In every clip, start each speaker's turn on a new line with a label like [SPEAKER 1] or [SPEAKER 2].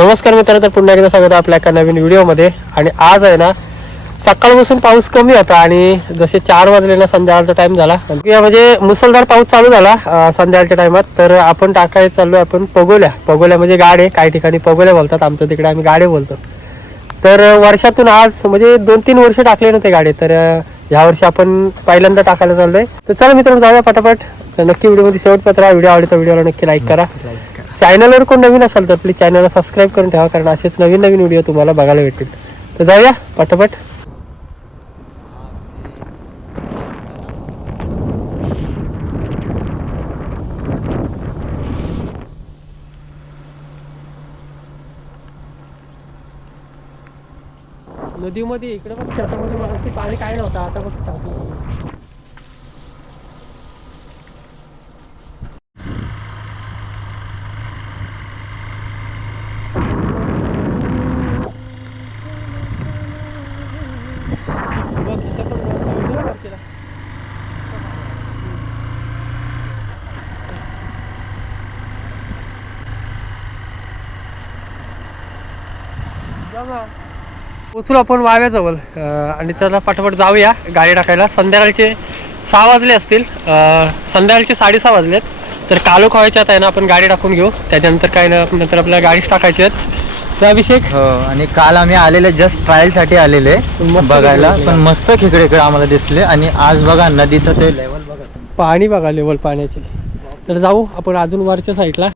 [SPEAKER 1] नमस्कार मित्रांनो तर पुन्हा एकदा स्वागत आपल्या एका नवीन व्हिडिओमध्ये. आणि आज आहे ना सकाळपासून पाऊस कमी होता आणि जसे चार वाजले ना संध्याकाळचा टाइम झाला. म्हणजे मुसळधार पाऊस चालू झाला संध्याकाळच्या टाइमात तर आपण टाकायला चाललो आपण पगोल्या. पगोल्या म्हणजे गाडे. काही ठिकाणी पगोल्या बोलतात आमच्या तिकडे आम्ही गाडे बोलतो. तर वर्षातून आज म्हणजे दोन तीन वर्ष टाकले नव्हते गाडे. तर ह्या वर्षी आपण पहिल्यांदा टाकायला चाललोय. तर चला मित्रांनो जाऊया पटापट. नक्की व्हिडिओमध्ये शेवटपत्र व्हिडिओ आवडतो व्हिडिओला नक्की लाईक करा. चॅनलवर कोण नवीन असेल तर प्लीज चॅनलला सबस्क्राईब करून ठेवा कारण असेच नवीन नवीन व्हिडिओ तुम्हाला बघायला भेटतील. तर जाऊया पटापट. नदीमध्ये इकडे बघ शेतामध्ये मला पाणी काय नव्हतं आता बघ इथं पण नव्हतं वरतीला. पोचलो आपण वाव्याजवळ. आणि त्याला पटापट जाऊया गाडी टाकायला. संध्याकाळचे सहा वाजले असतील. संध्याकाळचे साडेसहा वाजलेत. तर कालो खवायच्यात आहे ना आपण गाडी टाकून घेऊ. त्याच्यानंतर काय ना नंतर आपल्याला गाडीच टाकायची आहेत. त्या अभिषेक?
[SPEAKER 2] हो आणि काल आम्ही आलेले जस्ट ट्रायलसाठी आलेले बघायला. पण मस्त खेकडे इकडे आम्हाला दिसले. आणि आज बघा नदीचं ते लेवल बघा.
[SPEAKER 1] पाणी बघा लेवल पाण्याचे. तर जाऊ आपण अजून वरच्या साईडला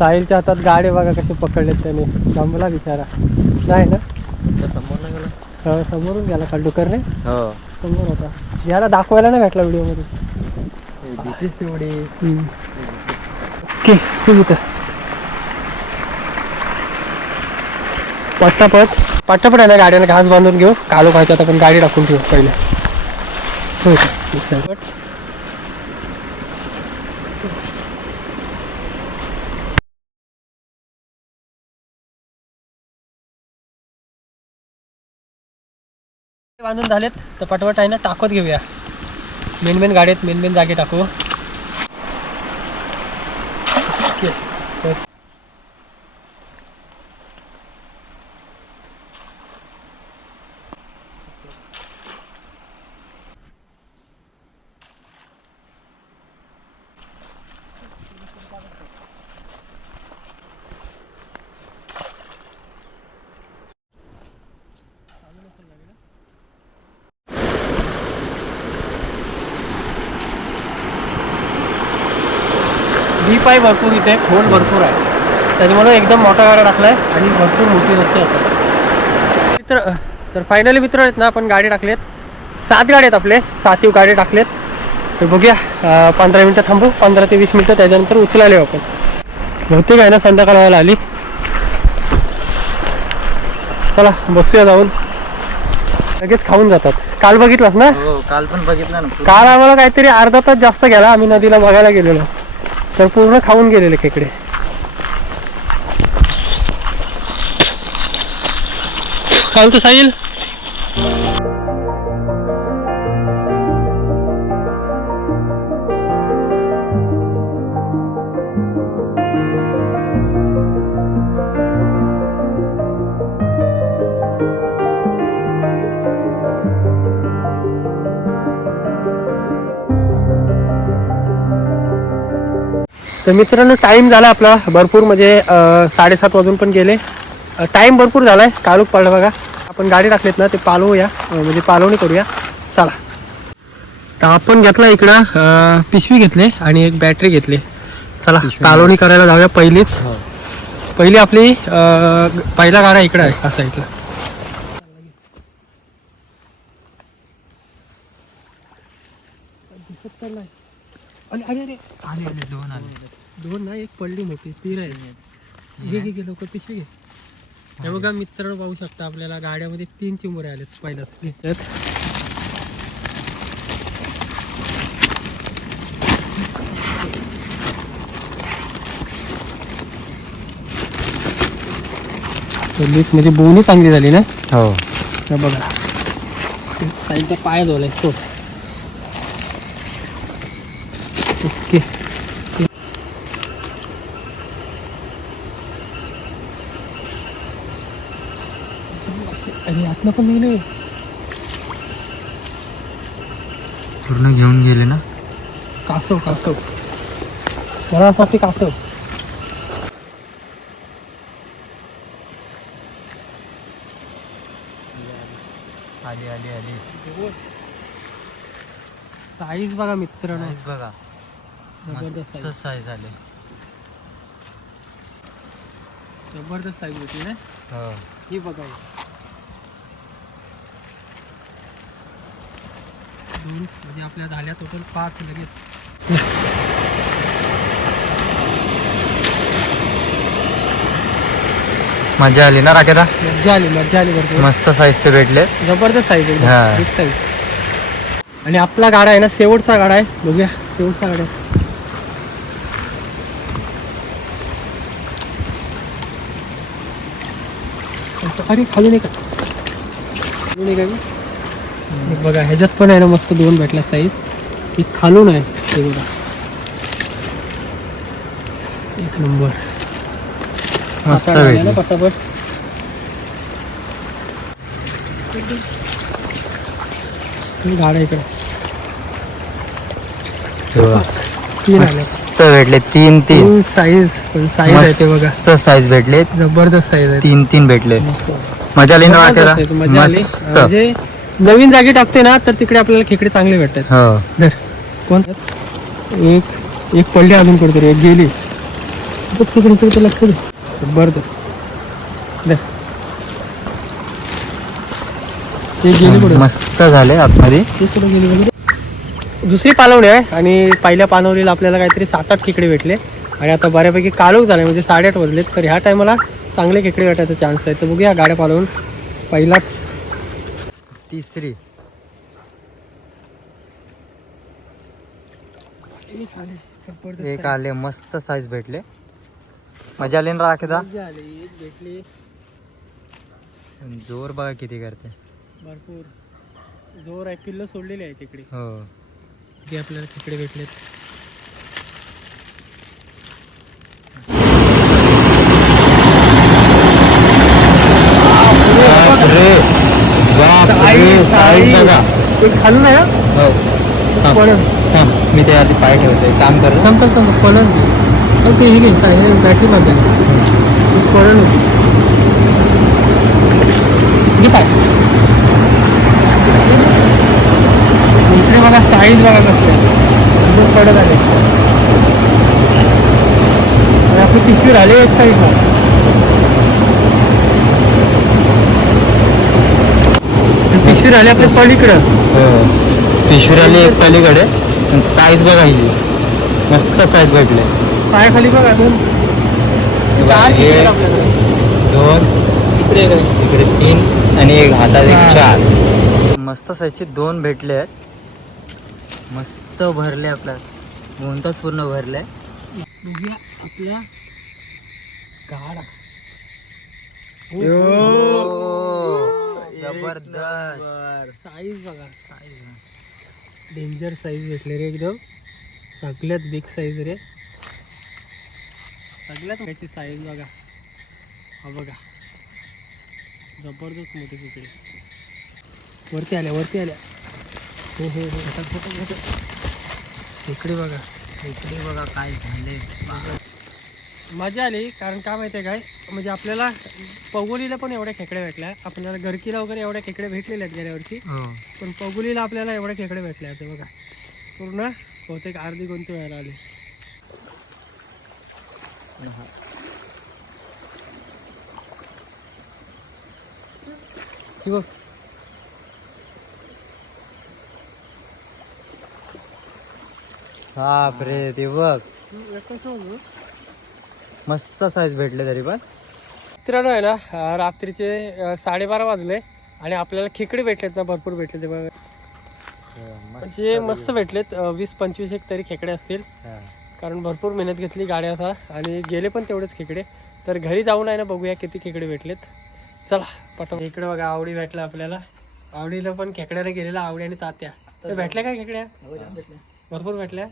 [SPEAKER 1] साहिलच्या हातात गाडी बघा कसे पकडलेत त्याने. जमला बिचारा. नाही ना?
[SPEAKER 2] समोर नाही गेलं?
[SPEAKER 1] हो, समोरून गेला खड्डूकरने
[SPEAKER 2] हो.
[SPEAKER 1] समोर होता. याला दाखवायला नाही भेटला व्हिडिओमध्ये.
[SPEAKER 2] तेवढी.
[SPEAKER 1] ठीक पट्टापट आहे ना गाड्याला घास बांधून घेऊ. कालो खायच्यात आपण गाडी टाकून ठेवू पहिले. हो बांधून झालेत. तर पटपट आहे ना टाकत घेऊया. मेन मेन गाडीत मेन मेन जागे टाकू ओके. तर फाय भरपूर इथे खोल भरपूर आहे. त्याच्यामुळे एकदम मोठा गाडा टाकलाय आणि भरपूर मोठी रस्ते असतात मित्र तर फायनली मित्र आहेत ना आपण गाडी टाकलेत. सात गाडी आहेत आपले साती गाडी टाकलेत. तर बघूया पंधरा मिनटं थांबू पंधरा ते वीस मिनटं त्याच्यानंतर उचलायला येऊ आपण. बहुतेक आहे ना संध्याकाळ व्हायला आली. चला बसूया जाऊन. लगेच खाऊन जातात. काल बघितलास ना?
[SPEAKER 2] हो काल पण बघितलं ना
[SPEAKER 1] काल आम्हाला काहीतरी अर्धा तास जास्त गेला आम्ही नदीला बघायला गेलेलो. तर पूर्ण खाऊन गेलेले खेकडे. चालतो साहिल? तर मित्रांनो टाइम झाला आपला भरपूर. म्हणजे साडेसात वाजून पण गेले. टाइम भरपूर झालाय. कालूक पडला बघा. आपण गाडी टाकलीत ना ते पालवूया. म्हणजे पालवणी करूया. चला. तर आपण घेतला इकडं पिशवी घेतली आणि एक बॅटरी घेतली. चला. पालवणी करायला जाऊया पहिलीच. पहिली आपली पहिला गाडा इकडं आहे असा इकडं अरे अरे अरे.
[SPEAKER 2] आले आले दोन आले.
[SPEAKER 1] दोन ना एक पडली मोठी ती आहे घे घे पिशवी घे. हे बघा मित्र पाहू शकता आपल्याला गाड्यामध्ये तीन चिंबोरे पहिल्याच पहिलीच म्हणजे बोनी चांगली झाली ना?
[SPEAKER 2] हो.
[SPEAKER 1] बघा. साईडचा पाय धुवलाय तो ओके. अरे आतनं पण निघले
[SPEAKER 2] पूर्ण घेऊन गेले ना?
[SPEAKER 1] कासव कासव. मला असं वाटते कासव.
[SPEAKER 2] आली आली आली.
[SPEAKER 1] साईज बघा मित्रांनो.
[SPEAKER 2] Size बघा.
[SPEAKER 1] जबरदस्त
[SPEAKER 2] मस्त
[SPEAKER 1] साईज
[SPEAKER 2] साईज आले.
[SPEAKER 1] जबरदस्त साईज होती ना
[SPEAKER 2] हो.
[SPEAKER 1] ही बघा दोन म्हणजे आपल्या झाल्या टोटल पाच लगेच.
[SPEAKER 2] मजा आली ना राकेता
[SPEAKER 1] मज्जा आली मज्जा आली भरपूर.
[SPEAKER 2] मस्त साईजचे भेटले.
[SPEAKER 1] जबरदस्त साईज बिग साईज आणि आपला गाडा आहे ना शेवटचा गाडा आहे. बघूया शेवटचा गाडा आहे. अरे खाली नाही का? खाली नाही का? बघा ह्याच्यात पण आहे ना मस्त दोन भेटल्या साईज. ही खालून आहे हे बघा. एक नंबर.
[SPEAKER 2] मस्त
[SPEAKER 1] ना
[SPEAKER 2] भेटले.
[SPEAKER 1] पटापट. इकडे.
[SPEAKER 2] मस्त भेटले तीन तीन.
[SPEAKER 1] साईज पण साईज आहे ते बघा.
[SPEAKER 2] मस्त साईज भेटले
[SPEAKER 1] जबरदस्त साईज आहे.
[SPEAKER 2] तीन तीन भेटले. मजा आली ना
[SPEAKER 1] आहे, मजा आली.
[SPEAKER 2] मस्त.
[SPEAKER 1] म्हणजे नवीन जागी टाकते ना तर तिकडे आपल्याला खेकडे चांगले भेटतात.
[SPEAKER 2] हो.
[SPEAKER 1] धर. कोण? एक एक पडली अजून कुठेतरी एक गेली. बघ तिकडे तिकडे लक्ष दे. जबरदस्त धर. एक गेली कुठे
[SPEAKER 2] मस्त झाले आतमध्ये.
[SPEAKER 1] ती कुठे गेली वगैरे दुसरी पालवणी आहे आणि पहिल्या पानवलीला आपल्याला काहीतरी सात आठ खेकडे भेटले. आणि आता बऱ्यापैकी कालोख झाले म्हणजे साडेआठ वाजलेत. तर ह्या टायमाला चांगले खेकडे भेटायचा चान्स आहे. तर बघूया गाड्या पालवून. पहिलाच
[SPEAKER 2] तिसरी. एक आले मस्त साईज भेटले. मजा आली ना राकेता
[SPEAKER 1] भेटली.
[SPEAKER 2] जोर बघा किती करते.
[SPEAKER 1] भरपूर. जोर आहे पिल्ल सोडलेली आहे तिकडे.
[SPEAKER 2] हो.
[SPEAKER 1] आपल्याला तिकडे भेटलेत
[SPEAKER 2] बापरे
[SPEAKER 1] खालून आहे हा?
[SPEAKER 2] हो. थांब,
[SPEAKER 1] पळण.
[SPEAKER 2] थांब. मी ते आधी पाय ठेवतोय काम करतो
[SPEAKER 1] थांब थांब थांब. ते हे घे बॅटरी पळण. होती पाय. इकडे बघा साईज बघा कसं पडत आले आपली पिशवी राहिली एक साईडला. पिशवी राहिली आपल्या पलीकडं.
[SPEAKER 2] हो. पिशवी आली एक पलीकडे. साईज बघा ही मस्त साईज भेटले.
[SPEAKER 1] पायाखाली बघा दोन.
[SPEAKER 2] दोन.
[SPEAKER 1] इकडे.
[SPEAKER 2] इकडे तीन आणि एक हातात. एक चार. मस्त साईजचे दोन भेटले आहेत. मस्त भरले आपला मोहनताच पूर्ण भरले.
[SPEAKER 1] बघूया आपला गाडा
[SPEAKER 2] जबरदस्त.
[SPEAKER 1] साईज बघा साईज डेंजर साईज भेटले रे एकदम. सगळ्यात बिग साईज रे. सगळ्यात त्याची साईज बघा. हा बघा. जबरदस्त मोठी तिकडे वरती आल्या वरती आल्या. हो हो हो. इकडे बघा
[SPEAKER 2] इकडे बघा काय झाले
[SPEAKER 1] मजा आली कारण काय माहिती आहे काय? म्हणजे आपल्याला पगोलीला पण एवढ्या खेकड्या भेटल्या. आपल्याला गरकीला वगैरे एवढ्या खेकडे भेटलेल्या आहेत गेल्या वर्षी.
[SPEAKER 2] हो.
[SPEAKER 1] पण पगोलीला आपल्याला एवढ्या खेकडे भेटल्या आहेत बघा. पूर्ण बहुतेक अर्धी कोणती व्हायला आली. ही बघ.
[SPEAKER 2] बापरे ते बघ. मस्त साईज भेटले तरी पण.
[SPEAKER 1] मित्रांनो आहे ना रात्रीचे साडेबारा वाजले आणि आपल्याला खेकडे भेटलेत ना भरपूर भेटले ते बघा मस्त भेटलेत. वीस पंचवीस एक तरी खेकडे असतील. कारण भरपूर मेहनत घेतली गाड्याचा आणि गेले पण तेवढेच खेकडे. तर घरी जाऊन आहे ना बघूया किती खेकडे भेटलेत. चला पटव इकडे बघा आवडी भेटला आपल्याला. आवडीला पण खेकड्याने गेलेला आवडी आणि तात्या. ते भेटल्या काय खेकड्या? भरपूर भेटल्या.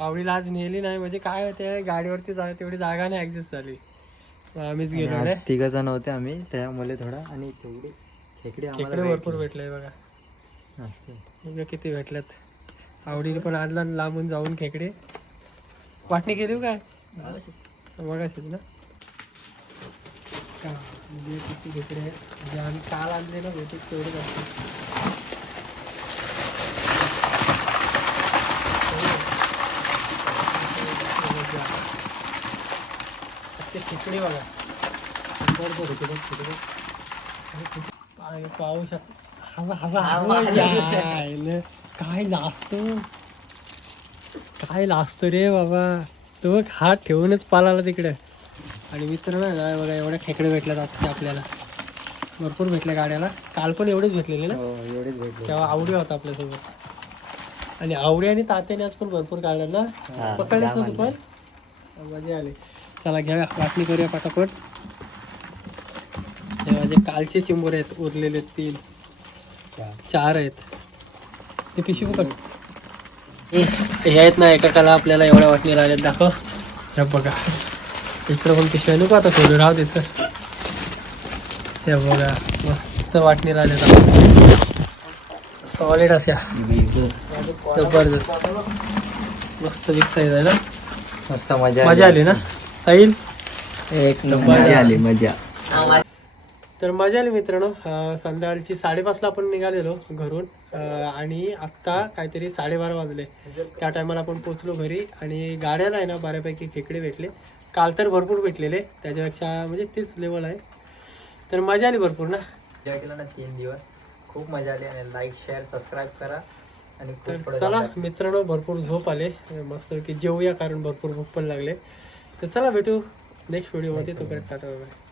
[SPEAKER 1] आवडीला आज नेली नाही म्हणजे काय होते गाडीवरती तेवढी जागा नाही ऍडजस्ट झाली. आम्हीच गेलो
[SPEAKER 2] तिघ जण होते आम्ही त्यामुळे थोडा आणि तेवढी खेकडे
[SPEAKER 1] भरपूर
[SPEAKER 2] भेटली.
[SPEAKER 1] बघा. किती भेटल्यात. आवडीने पण आणला लांबून जाऊन खेकडे. वाटणी केली हो काय? बघा ना? का म्हणजे किती खेकडे आहेत. जे आम्ही काल आणले ना बहुतेक तेवढेच असतील खेकडे बघा. पाहू शक हवा हवा हवा. जायला. काय लाजतो काय लाजतो रे बाबा? तो हात ठेवूनच पालाला तिकडे. आणि मित्र ना बघा एवढ्या खेकडे भेटल्यात आजच्या आपल्याला. भरपूर भेटल्या गाड्याला. काल पण एवढेच भेटलेले ना?
[SPEAKER 2] हो एवढेच भेटले.
[SPEAKER 1] तेव्हा आवडी होता आपल्यासोबत. आणि आवडी आणि तात्याने आज पण भरपूर काढलं ना
[SPEAKER 2] हा,
[SPEAKER 1] पकडलेच
[SPEAKER 2] जाम
[SPEAKER 1] ना तू पण मजा आली. चला घ्या वाटणी करूया पटापट. हे माझे कालचे चिंबोर आहेत उरलेले तीन. चार आहेत. ते पिशवी पकड हे आहेत ना एकाला आपल्याला एवढ्या वाटणी राहिल्यात दाखव. हे बघा. इकडं पण पिशव्या नको आता थोडं राहू देत हे बघा मस्त वाटणी राहिल्यात सॉलिड अशा. जबरदस्त. मस्त साईज आहे ना?
[SPEAKER 2] मस्त मजा
[SPEAKER 1] मजा आली ना? साईल
[SPEAKER 2] एक.
[SPEAKER 1] मजा आली,
[SPEAKER 2] मजा.
[SPEAKER 1] तर मजा आली मित्रांनो. संध्याकाळची साडेपाचला आपण निघालेलो घरून. आणि आत्ता काहीतरी साडेबारा वाजले. त्या टायमाला आपण पोचलो घरी आणि गाड्याला आहे ना बऱ्यापैकी खेकडे भेटले. काल तर भरपूर भेटलेले. त्याच्यापेक्षा म्हणजे तेच लेवल आहे. तर मजा आली भरपूर ना?
[SPEAKER 2] केला ना तीन दिवस. खूप मजा आली आणि लाईक शेअर सबस्क्राईब करा. आणि
[SPEAKER 1] चला. मित्रांनो भरपूर झोप आले. मस्त की जेवूया कारण भरपूर भूक पण लागले. तर चला भेटू. नेक्स्ट व्हिडिओमध्ये तोपर्यंत टाटा बाय